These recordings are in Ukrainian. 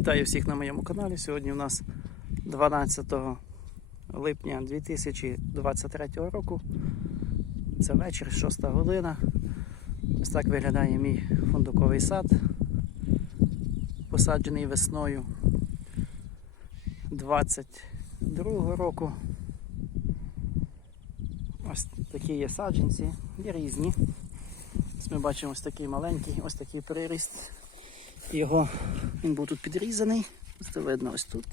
Вітаю всіх на моєму каналі. Сьогодні у нас 12 липня 2023 року. Це вечір, 6 година. Ось так виглядає мій фундуковий сад, посаджений весною 22 року. Ось такі є саджанці, є різні. Ось ми бачимо ось такий маленький, ось такий приріст. Його він був тут підрізаний. Це видно ось тут.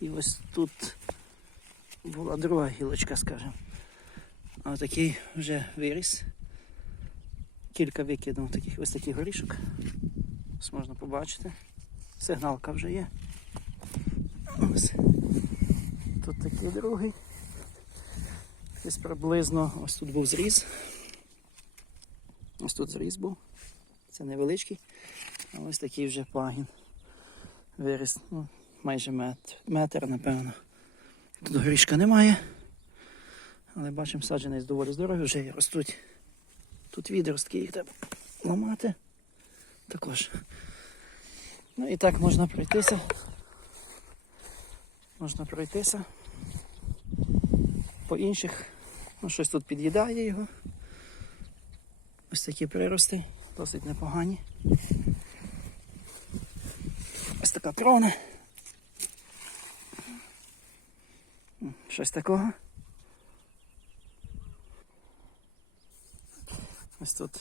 І ось тут була друга гілочка, скажімо. А такий вже виріс. Кілька викидів таких ось таких горішок. Ось можна побачити. Сигналка вже є. Ось. Тут такий другий. Десь приблизно ось тут був зріз. Ось тут зріз був. Це невеличкий. Ось такий вже пагін. Виріс, ну, майже метр, метр, напевно. Тут горішка немає. Але бачимо, саджанець доволі здоровий, вже ростуть. Тут відростки, їх треба ламати. Також. Ну і так можна пройтися. Можна пройтися. По інших. Ну, щось тут під'їдає його. Ось такі прирости, досить непогані. Крона. Щось такого. Ось тут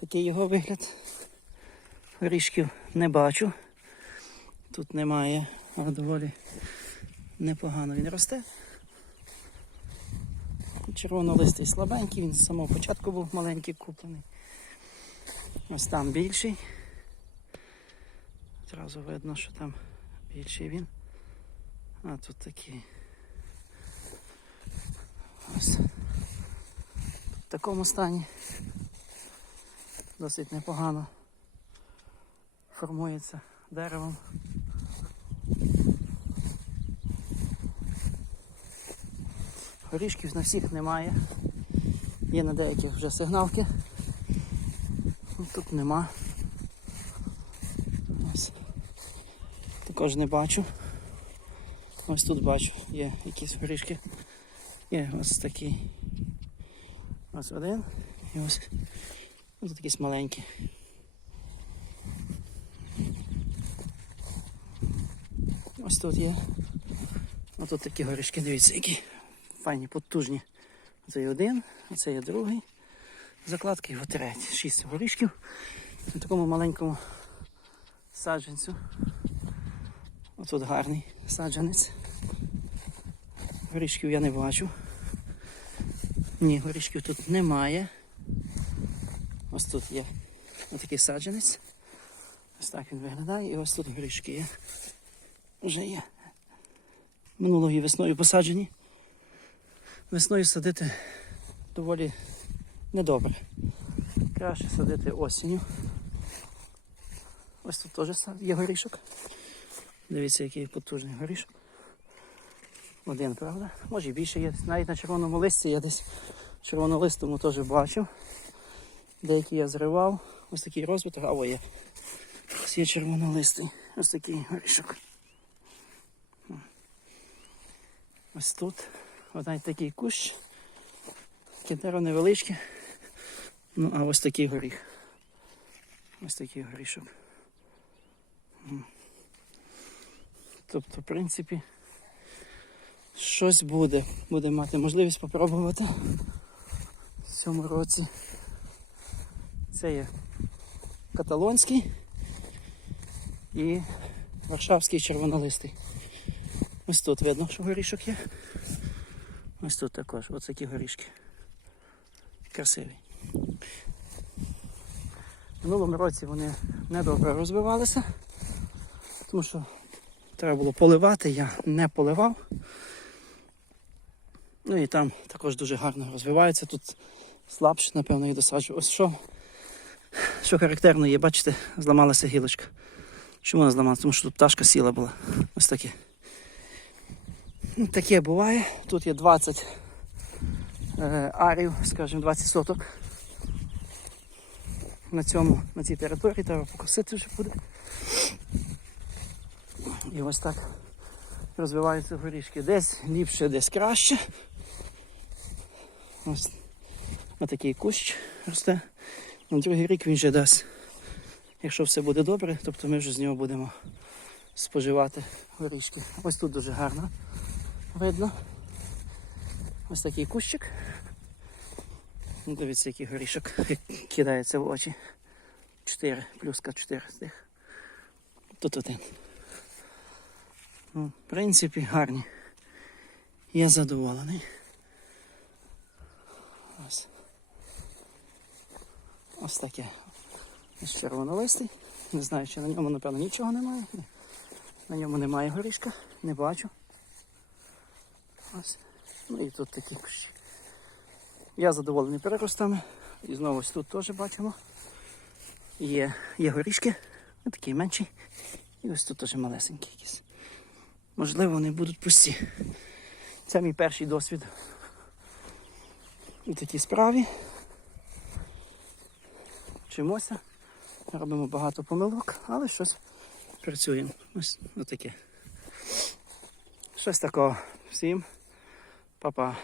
такий його вигляд. Горішків не бачу. Тут немає, але доволі непогано він росте. Червонолистий слабенький, він з самого початку був маленький куплений. Ось там більший. Зразу видно, що там більший він. А тут такий. Ось. В такому стані. Досить непогано формується деревом. Горішків на всіх немає. Є на деяких вже сигналки. Тут нема. Ось. Також не бачу. Ось тут бачу, є якісь горішки. Є ось такий. Ось один. І ось ось тут якісь маленькі. Ось тут є. Ось тут такі горішки, дивіться, які файні, потужні. Це є один, це є другий. Закладки його третій. Шість горішків. На такому маленькому саджанцю. Отут гарний саджанець. Горішків я не бачу. Ні, горішків тут немає. Ось тут є отакий саджанець. Ось так він виглядає. І ось тут горішки є. Вже є. Минулої весною посаджені. Весною садити доволі недобре. Краще садити осінню. Ось тут теж є горішок. Дивіться, який потужний горішок. Один, правда? Може і більше є. Навіть на червоному листі я десь червонолистому теж бачив. Деякі я зривав. Ось такий розвиток, а о є. Ось є червонолистий. Ось такий горішок. Ось тут. Ось навіть такий кущ. Кінтеро невеличке. Ну, а ось такий горіх. Ось такий горішок. Тобто, в принципі, щось буде. Будемо мати можливість попробувати в цьому році. Це є каталонський і варшавський червонолистий. Ось тут видно, що горішок є. Ось тут також, ось такі горішки. Красиві. В минулому році вони недобре розвивалися, тому що треба було поливати, я не поливав. Ну і там також дуже гарно розвиваються. Тут слабше, напевно, і досаджу. Ось що, що характерно є, бачите, зламалася гілочка. Чому вона зламалася? Тому що тут пташка сіла була. Ось таке. Ну, таке буває. Тут є 20 е, арів, скажімо, 20 соток. На цьому, на цій території треба покосити вже буде. І ось так розвиваються горішки. Десь ліпше, десь краще. Ось отакий кущ росте. На другий рік він вже дасть. Якщо все буде добре, тобто ми вже з нього будемо споживати горішки. Ось тут дуже гарно видно. Ось такий кущик. Дивіться, який горішок кидається в очі. Чотири, плюска чотири з тих. Тут один. Ну, в принципі, гарні. Я задоволений. Ось. Ось таке. Ось червонолистий. Не знаю, чи на ньому, напевно, нічого немає. На ньому немає горішка, не бачу. Ось. Ну і тут такі кущі. Я задоволений переростами. І знову ось тут теж бачимо. Є, є горішки, ось такий менший. І ось тут теж малесенький якийсь. Можливо, вони будуть пусті. Це мій перший досвід у такій справі. Вчимося, робимо багато помилок, але щось працюємо. Ось отаке. Щось такого. Всім па-па.